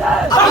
Justice!